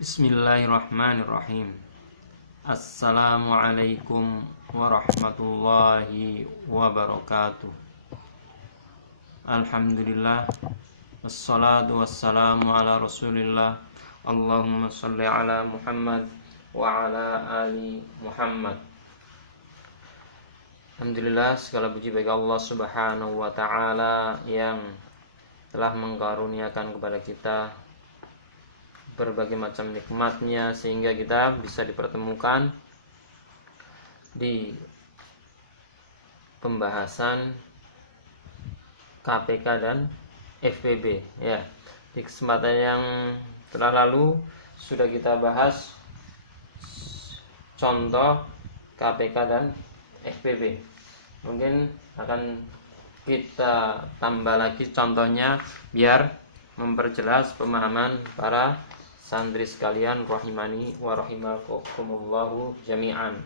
Bismillahirrahmanirrahim. Assalamualaikum warahmatullahi wabarakatuh. Alhamdulillah, wassalatu wassalamu ala rasulillah. Allahumma salli ala Muhammad wa ala ali Muhammad. Alhamdulillah, segala puji bagi Allah subhanahu wa ta'ala yang telah mengkaruniakan kepada kita berbagai macam nikmatnya sehingga kita bisa dipertemukan di pembahasan KPK dan FPB ya. Di kesempatan yang telah lalu sudah kita bahas contoh KPK dan FPB. Mungkin akan kita tambah lagi contohnya biar memperjelas pemahaman para santri sekalian rahimani wa rahimakumullahu jami'an.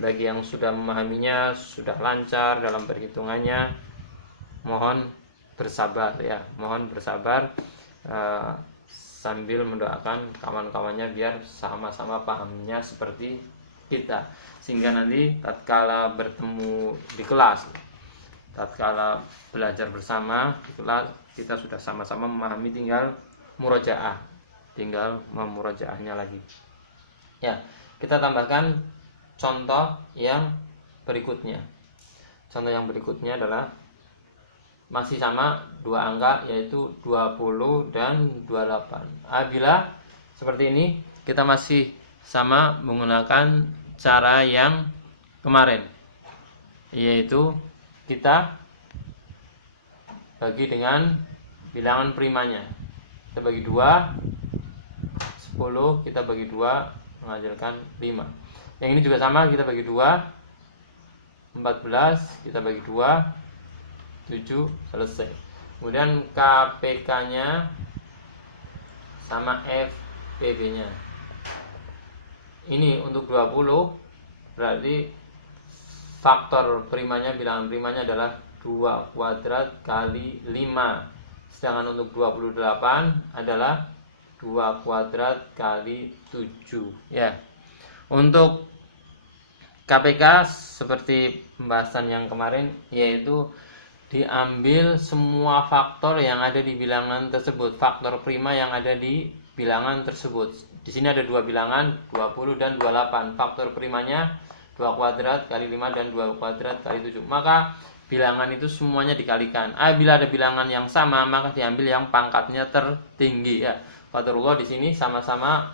Bagi yang sudah memahaminya, sudah lancar dalam perhitungannya, mohon bersabar ya, mohon bersabar sambil mendoakan kawan-kawannya biar sama-sama pahamnya seperti kita, sehingga nanti tatkala bertemu di kelas, tatkala belajar bersama di kelas, kita sudah sama-sama memahami, tinggal murojaah, tinggal memurojaahnya lagi ya. Kita tambahkan contoh yang berikutnya. Contoh yang berikutnya adalah masih sama dua angka, yaitu 20 dan 28. Apabila seperti ini, kita masih sama menggunakan cara yang kemarin, yaitu kita bagi dengan bilangan primanya. Kita bagi 2, 10 kita bagi 2 menghasilkan 5. Yang ini juga sama, kita bagi 2, 14 kita bagi 2, 7, selesai. Kemudian KPK nya sama FPB nya. Ini untuk 20 berarti faktor primanya, bilangan primanya adalah 2 kuadrat kali 5. Sedangkan untuk 28 adalah 2 kuadrat kali 7 ya. Untuk KPK seperti pembahasan yang kemarin, yaitu diambil semua faktor yang ada di bilangan tersebut, faktor prima yang ada di bilangan tersebut. Di sini ada dua bilangan, 20 dan 28. Faktor primanya 2 kuadrat kali 5 dan 2 kuadrat kali 7. Maka bilangan itu semuanya dikalikan. Bila ada bilangan yang sama, maka diambil yang pangkatnya tertinggi ya. Qadarullah di sini sama-sama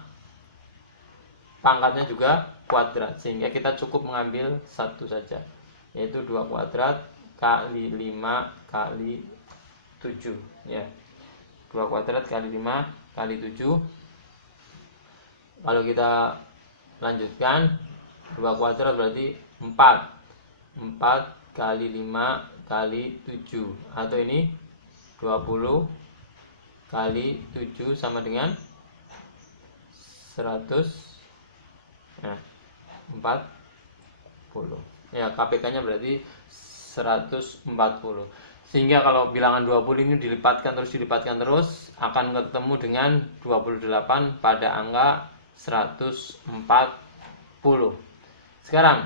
pangkatnya juga kuadrat, sehingga kita cukup mengambil satu saja, yaitu 2 kuadrat kali 5 kali 7 ya. 2 kuadrat kali 5 kali 7. Kalau kita lanjutkan, 2 kuadrat berarti 4. 4 kali 5 kali 7, atau ini 20 kali 7 sama dengan 100 nah, 40 ya. KPK nya berarti 140. Sehingga kalau bilangan 20 ini dilipatkan terus akan ketemu dengan 28 pada angka 140. Sekarang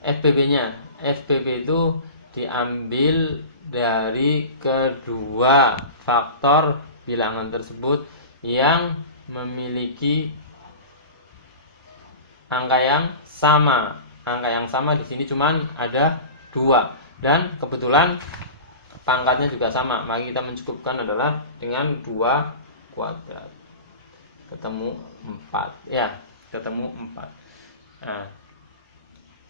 FPB nya. FPB itu diambil dari kedua faktor bilangan tersebut yang memiliki angka yang sama. Angka yang sama di sini cuman ada 2 dan kebetulan pangkatnya juga sama. Maka kita mencukupkan adalah dengan 2 kuadrat. Ketemu 4 ya, ketemu 4. Nah,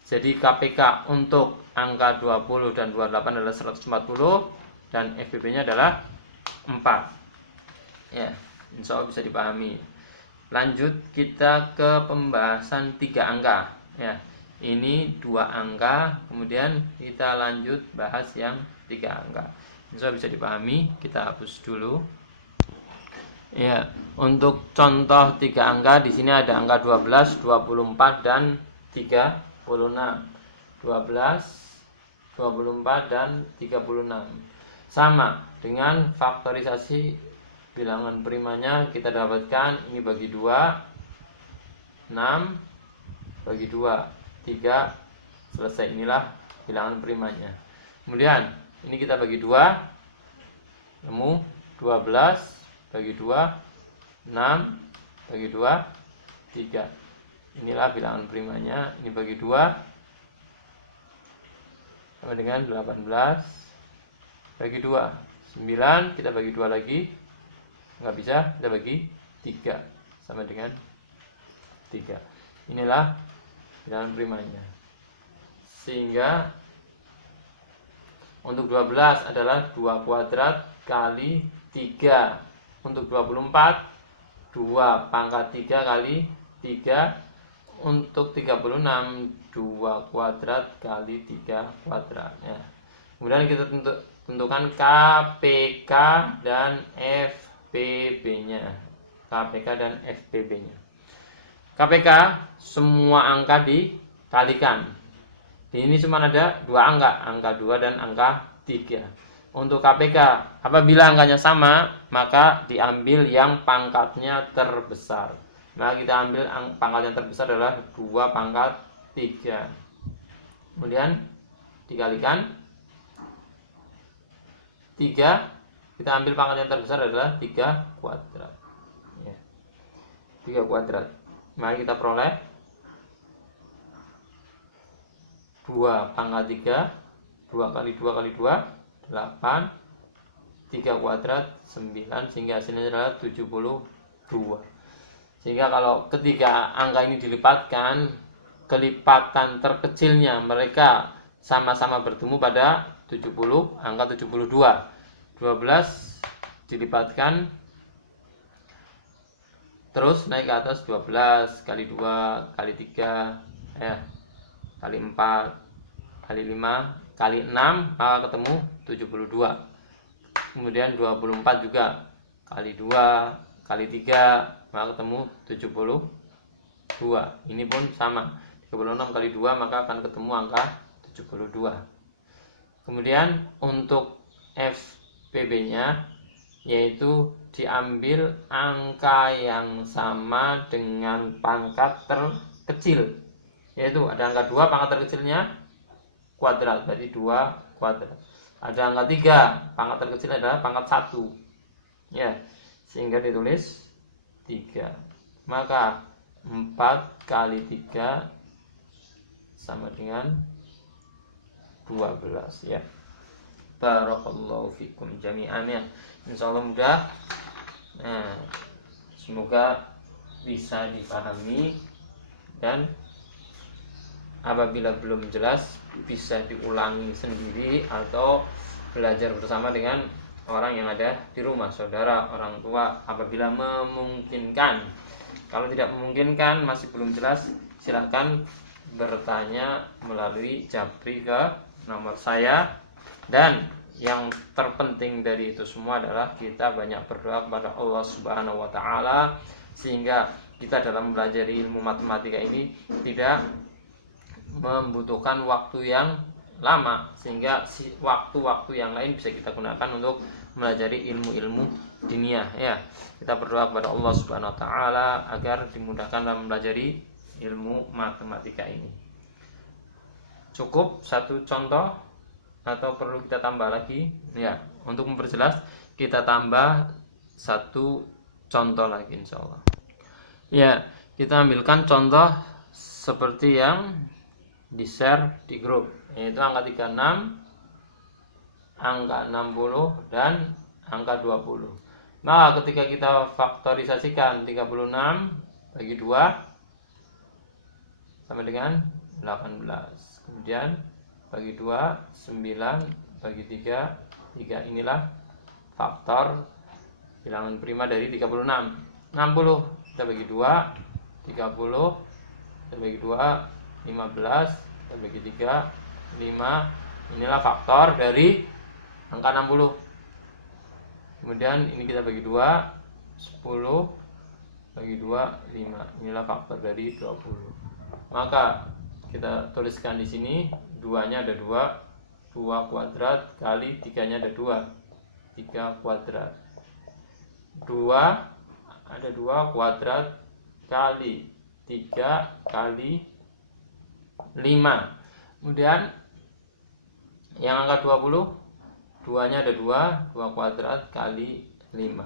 jadi KPK untuk angka 20 dan 28 adalah 140 dan FPB-nya adalah 4. Ya, insya Allah bisa dipahami. Lanjut kita ke pembahasan 3 angka. Ya, ini 2 angka, kemudian kita lanjut bahas yang 3 angka. Insya Allah bisa dipahami. Kita hapus dulu. Ya, untuk contoh 3 angka di sini ada angka 12, 24 dan 36. 12, 24 dan 36. Sama dengan faktorisasi bilangan primanya kita dapatkan ini bagi 2, 6 bagi 2, 3, selesai. Inilah bilangan primanya. Kemudian ini kita bagi 2, nemu 12 bagi 2, 6 bagi 2, 3. Inilah bilangan primanya. Ini bagi 2 sama dengan 18 bagi 2, 9. Kita bagi 2 lagi, nggak bisa, kita bagi 3 sama dengan 3. Inilah bilangan primanya. Sehingga untuk 12 adalah 2 kuadrat kali 3. Untuk 24 2 pangkat 3 kali 3. Untuk 36 2 kuadrat kali 3 kuadrat ya. Kemudian kita tentukan KPK dan FPB-nya. KPK dan FPB-nya. KPK semua angka dikalikan. Ini cuma ada 2 angka 2 dan angka 3. Untuk KPK, apabila angkanya sama, maka diambil yang pangkatnya terbesar. Maka kita ambil pangkat yang terbesar adalah 2 pangkat 3. Kemudian dikalikan 3, kita ambil pangkat yang terbesar adalah 3 kuadrat. Ya. 3 kuadrat. Maka kita peroleh 2 pangkat 3, 2 kali 2 kali 2, 8, 3 kuadrat, 9, sehingga hasilnya adalah 72. Sehingga kalau ketiga angka ini dilipatkan, kelipatan terkecilnya mereka sama-sama bertemu pada 70, angka 72. 12 dilipatkan, terus naik ke atas 12 kali 2 kali 3 ya, kali 4 kali 5 kali 6, maka ketemu 72. Kemudian 24 juga kali 2 kali 3, maka ketemu 72. Ini pun sama, 36 kali 2 maka akan ketemu angka 72. Kemudian untuk FPB-nya yaitu diambil angka yang sama dengan pangkat terkecil, yaitu ada angka 2 pangkat terkecilnya kuadrat, berarti 2 kuadrat. Ada angka 3 pangkat terkecil adalah pangkat 1 ya, sehingga ditulis 3. Maka 4 kali 3 sama dengan 12 ya. Barakallahu fikum jami'an ya. Insyaallah mudah. Nah, semoga bisa dipahami, dan apabila belum jelas bisa diulangi sendiri atau belajar bersama dengan orang yang ada di rumah, saudara, orang tua apabila memungkinkan. Kalau tidak memungkinkan, masih belum jelas, silahkan bertanya melalui Japri ke nomor saya. Dan yang terpenting dari itu semua adalah kita banyak berdoa kepada Allah Subhanahu wa taala, sehingga kita dalam mempelajari ilmu matematika ini tidak membutuhkan waktu yang lama, sehingga waktu-waktu yang lain bisa kita gunakan untuk mempelajari ilmu-ilmu diniyah ya. Kita berdoa kepada Allah Subhanahu wa taala agar dimudahkan dalam mempelajari ilmu matematika ini. Cukup satu contoh atau perlu kita tambah lagi? Ya, untuk memperjelas kita tambah satu contoh lagi insyaallah. Ya, kita ambilkan contoh seperti yang di-share di grup, yaitu angka 36, angka 60 dan angka 20. Maka ketika kita faktorisasikan 36 bagi 2 sama dengan 18. Kemudian bagi 2, 9 bagi 3, 3. Inilah faktor bilangan prima dari 36. 60 kita bagi 2, 30 kita bagi 2, 15 kita bagi 3, 5. Inilah faktor dari angka 60. Kemudian ini kita bagi 2, 10 bagi 2, 5. Inilah faktor dari 20. Maka kita tuliskan di sini 2-nya ada 2 kuadrat kali 3-nya ada 2, 3 kuadrat. ada 2 kuadrat kali 3 kali 5. Kemudian yang angka 20, 2-nya ada 2 kuadrat kali 5.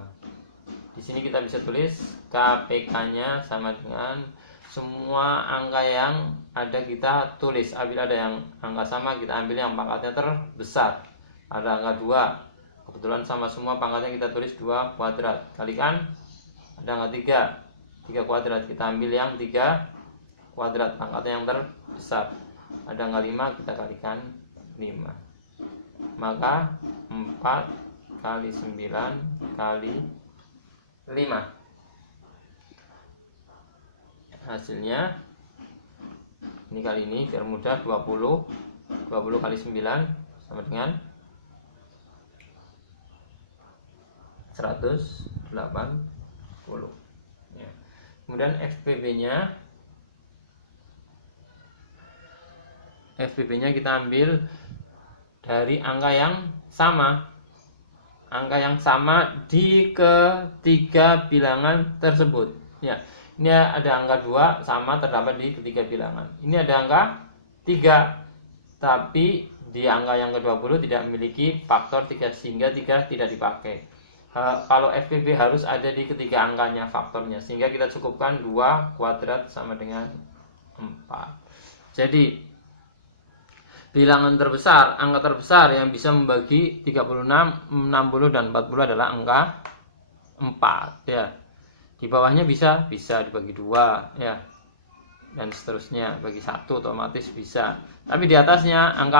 Di sini kita bisa tulis KPK-nya sama dengan semua angka yang ada kita tulis. Apabila ada yang angka sama, kita ambil yang pangkatnya terbesar. Ada angka 2, kebetulan sama semua pangkatnya, kita tulis 2 kuadrat. Kalikan, ada angka 3 kuadrat, kita ambil yang 3 kuadrat, pangkatnya yang terbesar. Ada angka 5, kita kalikan 5. Maka 4 kali 9 kali 5. Hasilnya ini kali ini biar mudah, 20 kali 9 sama dengan 180 ya. Kemudian FPB-nya kita ambil dari angka yang sama. Angka yang sama di ketiga bilangan tersebut. Ya, ini ada angka 2 sama terdapat di ketiga bilangan. Ini ada angka 3, tapi di angka yang ke-20 tidak memiliki faktor 3 sehingga 3 tidak dipakai. Kalau FPB harus ada di ketiga angkanya faktornya, sehingga kita cukupkan 2 kuadrat sama dengan 4. Jadi bilangan terbesar, angka terbesar yang bisa membagi 36, 60 dan 40 adalah angka 4 ya. Di bawahnya bisa dibagi 2 ya. Dan seterusnya, bagi 1 otomatis bisa. Tapi di atasnya angka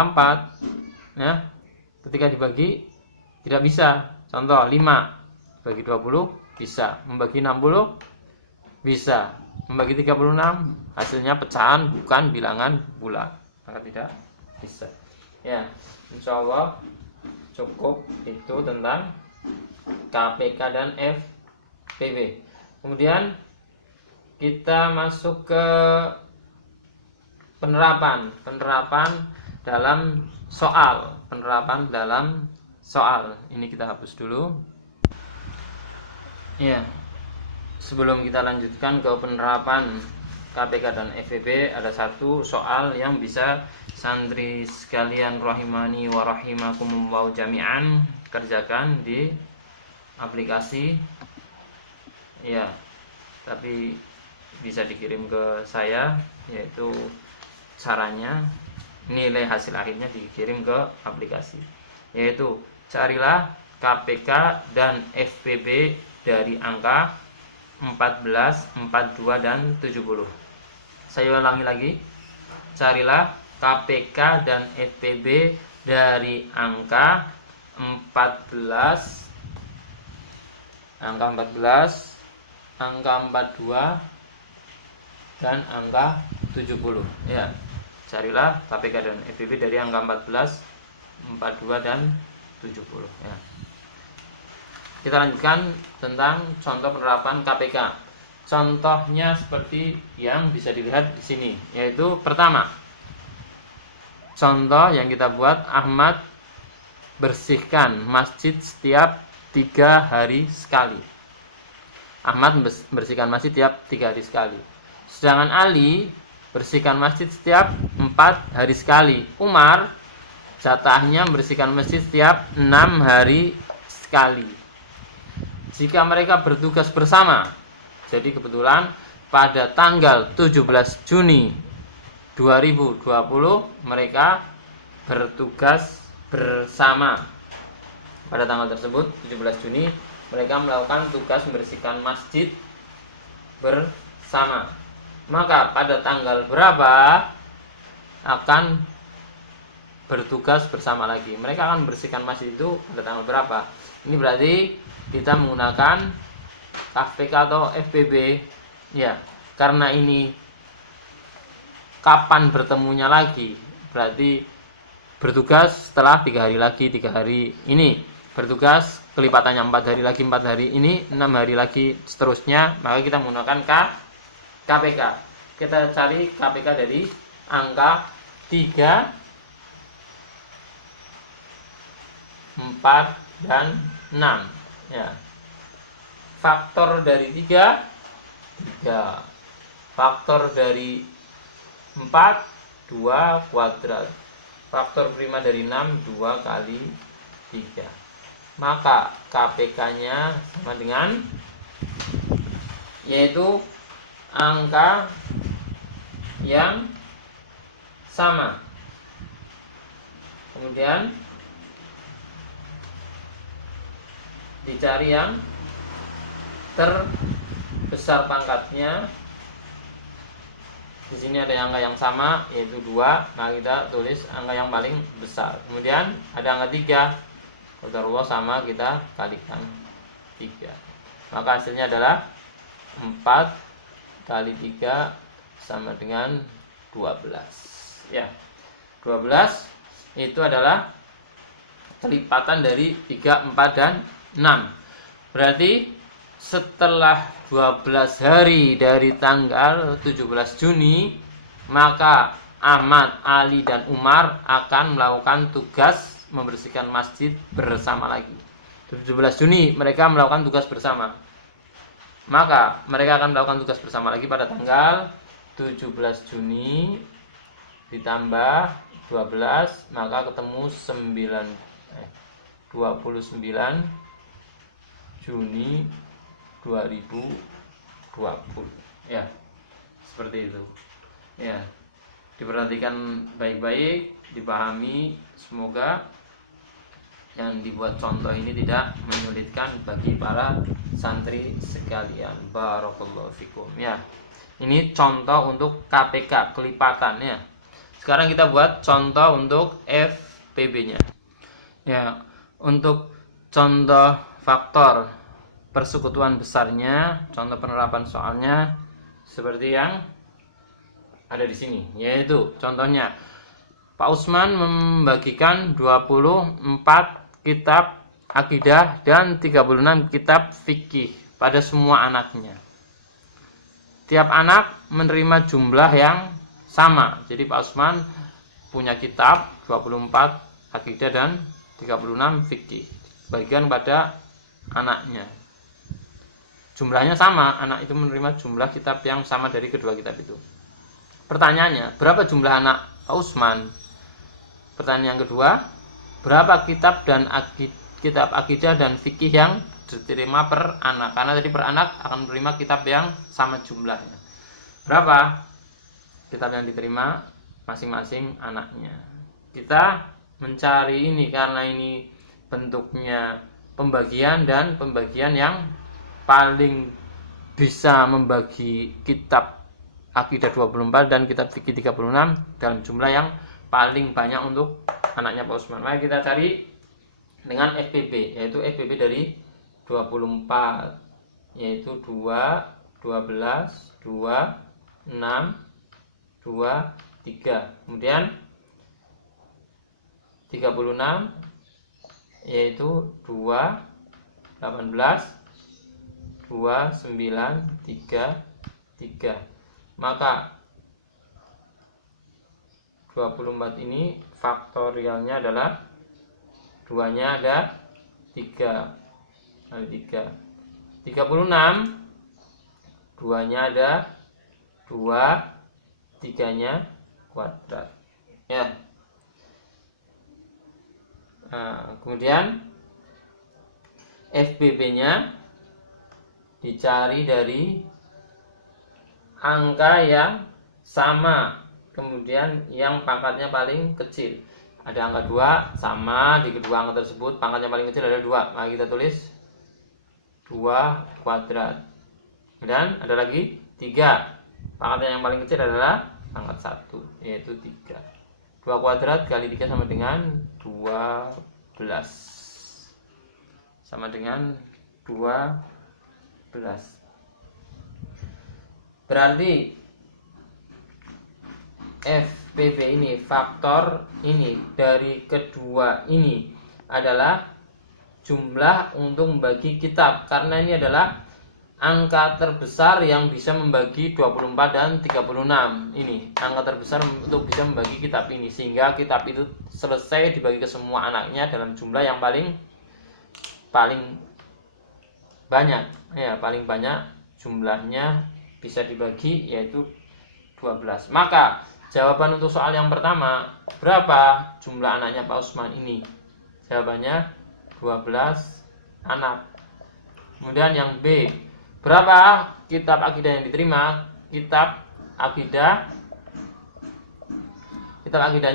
4 ya. Ketika dibagi tidak bisa. Contoh 5 bagi 20 bisa, membagi 60 bisa, membagi 36 hasilnya pecahan bukan bilangan bulat, maka tidak bisa. Ya, insya Allah cukup itu tentang KPK dan FPB. Kemudian kita masuk ke penerapan dalam soal. Ini kita hapus dulu. Ya, sebelum kita lanjutkan ke penerapan KPK dan FPB, ada satu soal yang bisa santri sekalian rahimani wa rahimakumullah jami'an kerjakan di aplikasi ya, tapi bisa dikirim ke saya, yaitu caranya nilai hasil akhirnya dikirim ke aplikasi, yaitu carilah KPK dan FPB dari angka 14, 42 dan 70. Saya ulangi lagi, carilah KPK dan FPB dari angka 14, angka 42 dan angka 70 ya. Carilah KPK dan FPB dari angka 14, 42 dan 70 ya. Kita lanjutkan tentang contoh penerapan KPK. Contohnya seperti yang bisa dilihat di sini, yaitu pertama, contoh yang kita buat, Ahmad bersihkan masjid setiap 3 hari sekali. Ahmad bersihkan masjid setiap 3 hari sekali. Sedangkan Ali bersihkan masjid setiap 4 hari sekali. Umar jatahnya membersihkan masjid setiap 6 hari sekali. Jika mereka bertugas bersama, jadi kebetulan pada tanggal 17 Juni 2020 mereka bertugas bersama. Pada tanggal tersebut 17 Juni mereka melakukan tugas membersihkan masjid bersama. Maka pada tanggal berapa akan bertugas bersama lagi? Mereka akan membersihkan masjid itu pada tanggal berapa? Ini berarti kita menggunakan KPK atau FPB ya, karena ini kapan bertemunya lagi, berarti bertugas setelah 3 hari lagi, 3 hari ini bertugas kelipatannya 4 hari lagi, 4 hari ini 6 hari lagi, seterusnya. Maka kita menggunakan KPK. Kita cari KPK dari angka 3, 4 dan 6 ya. faktor dari 3, 3. Faktor dari 4, 2 kuadrat. Faktor prima dari 6, 2 kali 3. Maka KPK-nya sama dengan, yaitu angka yang sama. Kemudian dicari yang terbesar pangkatnya. Di sini ada angka yang sama, yaitu 2. Nah, kita tulis angka yang paling besar. Kemudian ada angka 3. Qadarullah sama, kita kalikan 3. Maka hasilnya adalah 4 kali 3 sama dengan 12. Ya. 12 itu adalah kelipatan dari 3, 4, dan 6. Berarti setelah 12 hari dari tanggal 17 Juni, maka Ahmad, Ali, dan Umar akan melakukan tugas membersihkan masjid bersama lagi. 17 Juni mereka melakukan tugas bersama. Maka mereka akan melakukan tugas bersama lagi pada tanggal 17 Juni ditambah 12, maka ketemu 29 Juni 2020. Ya, seperti itu. Ya, diperhatikan baik-baik, dipahami. Semoga yang dibuat contoh ini tidak menyulitkan bagi para santri sekalian. Barakallahu fikum. Ya, ini contoh untuk KPK, kelipatan ya. Sekarang kita buat contoh untuk FPB-nya. Ya, untuk contoh faktor persekutuan besarnya, contoh penerapan soalnya seperti yang ada di sini, yaitu contohnya Pak Usman membagikan 24 kitab akidah dan 36 kitab fikih pada semua anaknya. Tiap anak menerima jumlah yang sama. Jadi Pak Usman punya kitab 24 akidah dan 36 fikih. Bagian pada anaknya. Jumlahnya sama, anak itu menerima jumlah kitab yang sama dari kedua kitab itu. Pertanyaannya, berapa jumlah anak Pak Usman? Pertanyaan yang kedua, berapa kitab dan kitab akidah dan fikih yang diterima per anak? Karena tadi per anak akan menerima kitab yang sama jumlahnya. Berapa kitab yang diterima masing-masing anaknya? Kita mencari ini karena ini bentuknya pembagian, dan pembagian yang paling bisa membagi kitab akidah 24 dan kitab fikih 36 dalam jumlah yang paling banyak untuk anaknya Pak Usman. Mari kita cari dengan FPB, yaitu FPB dari 24, yaitu 2, 12, 2, 6, 2, 3. Kemudian 36 yaitu 2, 18, 2, 9, 3, 3. Maka 24 ini faktorialnya adalah 2-nya ada 3 kali 3. 36 2-nya ada 2, 3-nya kuadrat. Ya. Nah, kemudian FBB-nya dicari dari angka yang sama, kemudian yang pangkatnya paling kecil. Ada angka 2 sama, di kedua angka tersebut pangkatnya paling kecil ada 2. Maka kita tulis 2 kuadrat. Dan ada lagi 3. Pangkatnya yang paling kecil adalah pangkat 1, yaitu 3. 2 kuadrat kali 3 sama dengan 12. Sama dengan 12. Berarti FPB ini, faktor ini dari kedua ini adalah jumlah untuk membagi kitab, karena ini adalah angka terbesar yang bisa membagi 24 dan 36. Ini angka terbesar untuk bisa membagi kitab ini, sehingga kitab itu selesai dibagi ke semua anaknya dalam jumlah yang paling banyak, ya paling banyak jumlahnya bisa dibagi yaitu 12. Maka jawaban untuk soal yang pertama, berapa jumlah anaknya Pak Usman ini? Jawabannya 12 anak. Kemudian yang B, berapa kitab akidah yang diterima? Kitab akidahnya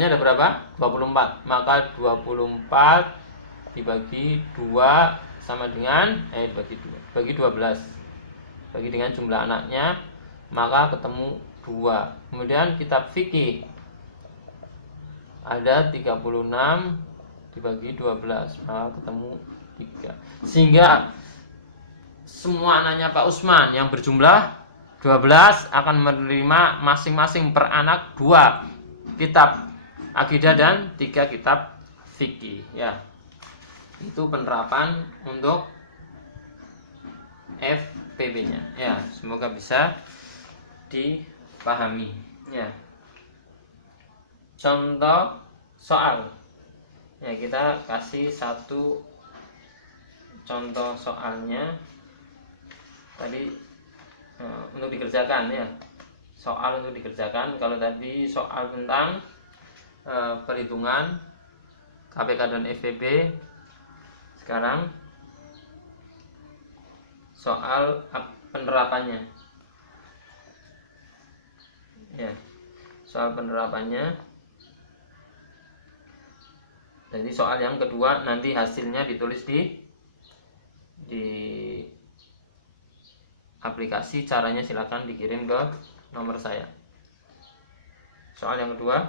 ada berapa? 24. Maka 24 dibagi 2 sama dengan bagi 12. Bagi dengan jumlah anaknya, maka ketemu 2. Kemudian kitab fikih ada 36 dibagi 12, maka ketemu 3. Sehingga semua anaknya Pak Usman yang berjumlah 12 akan menerima masing-masing per anak 2 kitab akidah dan 3 kitab fikih, ya. Itu penerapan untuk FPB-nya, ya. Semoga bisa dipahami, ya. Contoh soal, ya, kita kasih satu contoh soalnya tadi untuk dikerjakan, ya. Soal untuk dikerjakan. Kalau tadi soal tentang perhitungan KPK dan FPB, sekarang soal penerapannya, ya. Soal penerapannya. Jadi soal yang kedua nanti hasilnya ditulis di aplikasi. Caranya silakan dikirim ke nomor saya. Soal yang kedua,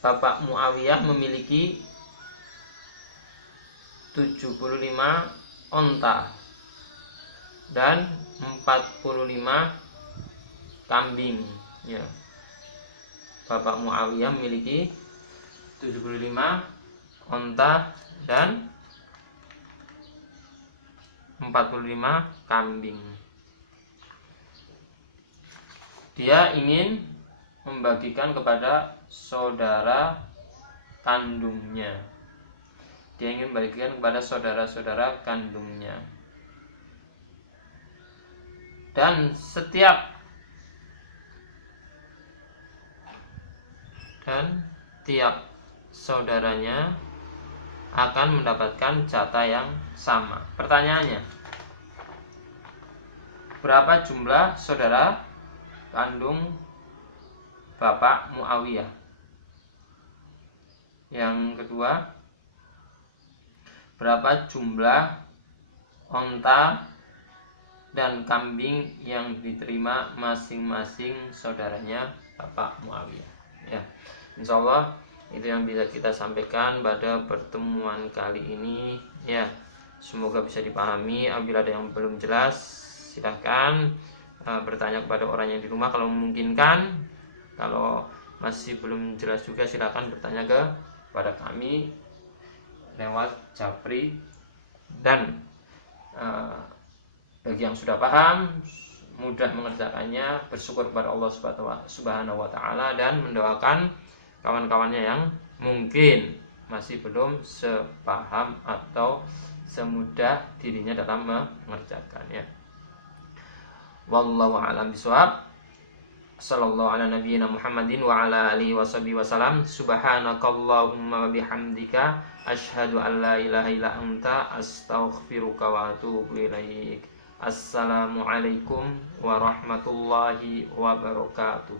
Bapak Muawiyah memiliki 75 onta dan 45 kambing, ya. Bapak Muawiyah memiliki 75 onta dan 45 kambing. Dia ingin membagikan kepada saudara kandungnya. Saudara-saudara kandungnya. Dan tiap saudaranya akan mendapatkan jatah yang sama. Pertanyaannya, berapa jumlah saudara kandung Bapak Muawiyah? Yang kedua, berapa jumlah onta dan kambing yang diterima masing-masing saudaranya Bapak Muawiyah, ya. Insya Allah itu yang bisa kita sampaikan pada pertemuan kali ini, ya. Semoga bisa dipahami. Apabila ada yang belum jelas, silahkan bertanya kepada orang yang di rumah kalau memungkinkan. Kalau masih belum jelas juga, silahkan bertanya kepada kami lewat Japri. Dan bagi yang sudah paham, mudah mengerjakannya, bersyukur kepada Allah Subhanahu wa Ta'ala, dan mendoakan kawan-kawannya yang mungkin masih belum sepaham atau semudah dirinya dalam mengerjakannya. Wallahu a'lam bishawab. Sallallahu ala nabiyyina Muhammadin wa ala alihi washabihi wasallam. Subhanakallahumma wa bihamdika asyhadu an la ilaha illa anta astaghfiruka wa atubu ilaik. Assalamualaikum warahmatullahi wabarakatuh.